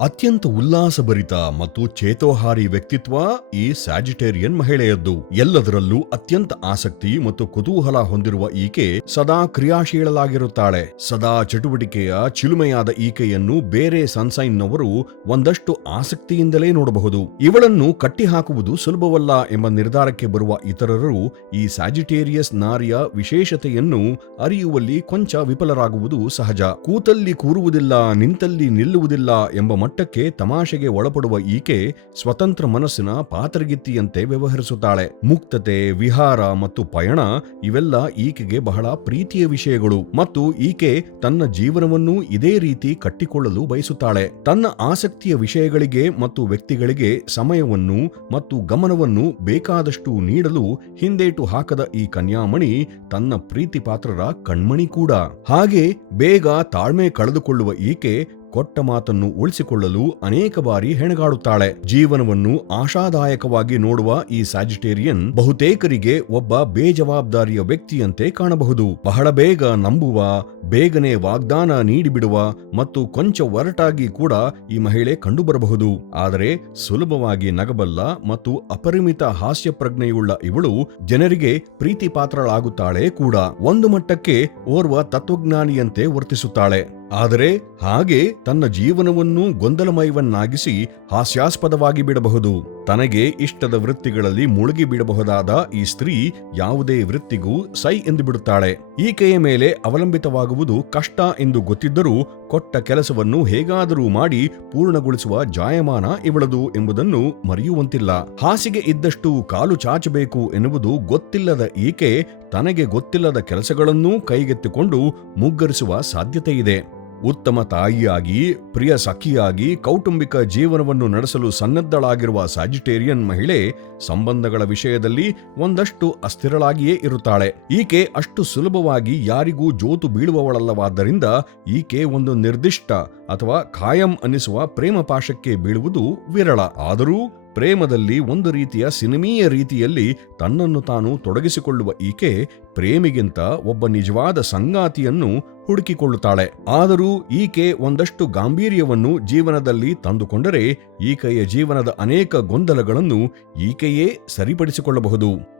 ಅತ್ಯಂತ ಉಲ್ಲಾಸಭರಿತ ಮತ್ತು ಚೇತೋಹಾರಿ ವ್ಯಕ್ತಿತ್ವ ಈ ಸ್ಯಾಜಿಟೇರಿಯನ್ ಮಹಿಳೆಯದ್ದು. ಎಲ್ಲದರಲ್ಲೂ ಅತ್ಯಂತ ಆಸಕ್ತಿ ಮತ್ತು ಕುತೂಹಲ ಹೊಂದಿರುವ ಈಕೆ ಸದಾ ಕ್ರಿಯಾಶೀಲಾಗಿರುತ್ತಾಳೆ ಸದಾ ಚಟುವಟಿಕೆಯ ಚಿಲುಮೆಯಾದ ಈಕೆಯನ್ನು ಬೇರೆ ಸನ್ಸೈನ್ನವರು ಒಂದಷ್ಟು ಆಸಕ್ತಿಯಿಂದಲೇ ನೋಡಬಹುದು. ಇವಳನ್ನು ಕಟ್ಟಿಹಾಕುವುದು ಸುಲಭವಲ್ಲ ಎಂಬ ನಿರ್ಧಾರಕ್ಕೆ ಬರುವ ಇತರರು ಈ ಸ್ಯಾಜಿಟೇರಿಯಸ್ ನಾರಿಯ ವಿಶೇಷತೆಯನ್ನು ಅರಿಯುವಲ್ಲಿ ಕೊಂಚ ವಿಫಲರಾಗುವುದು ಸಹಜ. ಕೂತಲ್ಲಿ ಕೂರುವುದಿಲ್ಲ, ನಿಂತಲ್ಲಿ ನಿಲ್ಲುವುದಿಲ್ಲ ಎಂಬ ಮಟ್ಟಕ್ಕೆ ತಮಾಷೆಗೆ ಒಳಪಡುವ ಈಕೆ ಸ್ವತಂತ್ರ ಮನಸ್ಸಿನ ಪಾತ್ರಗಿತ್ತಿಯಂತೆ ವ್ಯವಹರಿಸುತ್ತಾಳೆ. ಮುಕ್ತತೆ, ವಿಹಾರ ಮತ್ತು ಪಯಣ ಇವೆಲ್ಲ ಈಕೆಗೆ ಬಹಳ ಪ್ರೀತಿಯ ವಿಷಯಗಳು ಮತ್ತು ಈಕೆ ತನ್ನ ಜೀವನವನ್ನು ಇದೇ ರೀತಿ ಕಟ್ಟಿಕೊಳ್ಳಲು ಬಯಸುತ್ತಾಳೆ. ತನ್ನ ಆಸಕ್ತಿಯ ವಿಷಯಗಳಿಗೆ ಮತ್ತು ವ್ಯಕ್ತಿಗಳಿಗೆ ಸಮಯವನ್ನು ಮತ್ತು ಗಮನವನ್ನು ಬೇಕಾದಷ್ಟು ನೀಡಲು ಹಿಂದೇಟು ಹಾಕದ ಈ ಕನ್ಯಾಮಣಿ ತನ್ನ ಪ್ರೀತಿ ಪಾತ್ರರ ಕಣ್ಮಣಿ ಕೂಡ. ಹಾಗೆ ಬೇಗ ತಾಳ್ಮೆ ಕಳೆದುಕೊಳ್ಳುವ ಈಕೆ ಕೊಟ್ಟ ಮಾತನ್ನು ಉಳಿಸಿಕೊಳ್ಳಲು ಅನೇಕ ಬಾರಿ ಹೆಣಗಾಡುತ್ತಾಳೆ. ಜೀವನವನ್ನು ಆಶಾದಾಯಕವಾಗಿ ನೋಡುವ ಈ ಸ್ಯಾಜಿಟೇರಿಯನ್ ಬಹುತೇಕರಿಗೆ ಒಬ್ಬ ಬೇಜವಾಬ್ದಾರಿಯ ವ್ಯಕ್ತಿಯಂತೆ ಕಾಣಬಹುದು. ಬಹಳ ಬೇಗ ನಂಬುವ, ಬೇಗನೆ ವಾಗ್ದಾನ ನೀಡಿಬಿಡುವ ಮತ್ತು ಕೊಂಚ ಒರಟಾಗಿ ಕೂಡ ಈ ಮಹಿಳೆ ಕಂಡುಬರಬಹುದು. ಆದರೆ ಸುಲಭವಾಗಿ ನಗಬಲ್ಲ ಮತ್ತು ಅಪರಿಮಿತ ಹಾಸ್ಯ ಪ್ರಜ್ಞೆಯುಳ್ಳ ಇವಳು ಜನರಿಗೆ ಪ್ರೀತಿ ಪಾತ್ರಳಾಗುತ್ತಾಳೆ ಕೂಡ. ಒಂದು ಮಟ್ಟಕ್ಕೆ ಓರ್ವ ತತ್ವಜ್ಞಾನಿಯಂತೆ ವರ್ತಿಸುತ್ತಾಳೆ. ಆದರೆ ಹಾಗೆ ತನ್ನ ಜೀವನವನ್ನು ಗೊಂದಲಮಯವನ್ನಾಗಿಸಿ ಹಾಸ್ಯಾಸ್ಪದವಾಗಿ ಬಿಡಬಹುದು. ತನಗೆ ಇಷ್ಟದ ವೃತ್ತಿಗಳಲ್ಲಿ ಮುಳುಗಿ ಬಿಡಬಹುದಾದ ಈ ಸ್ತ್ರೀ ಯಾವುದೇ ವೃತ್ತಿಗೂ ಸೈ ಎಂದು ಬಿಡುತ್ತಾಳೆ. ಈಕೆಯ ಮೇಲೆ ಅವಲಂಬಿತವಾಗುವುದು ಕಷ್ಟ ಎಂದು ಗೊತ್ತಿದ್ದರೂ ಕೊಟ್ಟ ಕೆಲಸವನ್ನು ಹೇಗಾದರೂ ಮಾಡಿ ಪೂರ್ಣಗೊಳಿಸುವ ಜಾಯಮಾನ ಇವಳದು ಎಂಬುದನ್ನು ಮರೆಯುವಂತಿಲ್ಲ. ಹಾಸಿಗೆ ಇದ್ದಷ್ಟು ಕಾಲು ಚಾಚಬೇಕು ಎನ್ನುವುದು ಗೊತ್ತಿಲ್ಲದ ಈಕೆ ತನಗೆ ಗೊತ್ತಿಲ್ಲದ ಕೆಲಸಗಳನ್ನೂ ಕೈಗೆತ್ತಿಕೊಂಡು ಮುಗ್ಗರಿಸುವ ಸಾಧ್ಯತೆಯಿದೆ. ಉತ್ತಮ ತಾಯಿಯಾಗಿ, ಪ್ರಿಯ ಸಖಿಯಾಗಿ, ಕೌಟುಂಬಿಕ ಜೀವನವನ್ನು ನಡೆಸಲು ಸನ್ನದ್ಧಳಾಗಿರುವ ಸ್ಯಾಜಿಟೇರಿಯನ್ ಮಹಿಳೆ ಸಂಬಂಧಗಳ ವಿಷಯದಲ್ಲಿ ಒಂದಷ್ಟು ಅಸ್ಥಿರಳಾಗಿಯೇ ಇರುತ್ತಾಳೆ. ಈಕೆ ಅಷ್ಟು ಸುಲಭವಾಗಿ ಯಾರಿಗೂ ಜೋತು ಬೀಳುವವಳಲ್ಲವಾದ್ದರಿಂದ ಈಕೆ ಒಂದು ನಿರ್ದಿಷ್ಟ ಅಥವಾ ಖಾಯಂ ಅನ್ನಿಸುವ ಪ್ರೇಮ ಪಾಶಕ್ಕೆ ಬೀಳುವುದು ವಿರಳ. ಆದರೂ ಪ್ರೇಮದಲ್ಲಿ ಒಂದು ರೀತಿಯ ಸಿನಿಮೀಯ ರೀತಿಯಲ್ಲಿ ತನ್ನನ್ನು ತಾನು ತೊಡಗಿಸಿಕೊಳ್ಳುವ ಈಕೆ ಪ್ರೇಮಿಗಿಂತ ಒಬ್ಬ ನಿಜವಾದ ಸಂಗಾತಿಯನ್ನು ಹುಡುಕಿಕೊಳ್ಳುತ್ತಾಳೆ. ಆದರೂ ಈಕೆ ಒಂದಷ್ಟು ಗಾಂಭೀರ್ಯವನ್ನು ಜೀವನದಲ್ಲಿ ತಂದುಕೊಂಡರೆ ಈಕೆಯ ಜೀವನದ ಅನೇಕ ಗೊಂದಲಗಳನ್ನು ಈಕೆಯೇ ಸರಿಪಡಿಸಿಕೊಳ್ಳಬಹುದು.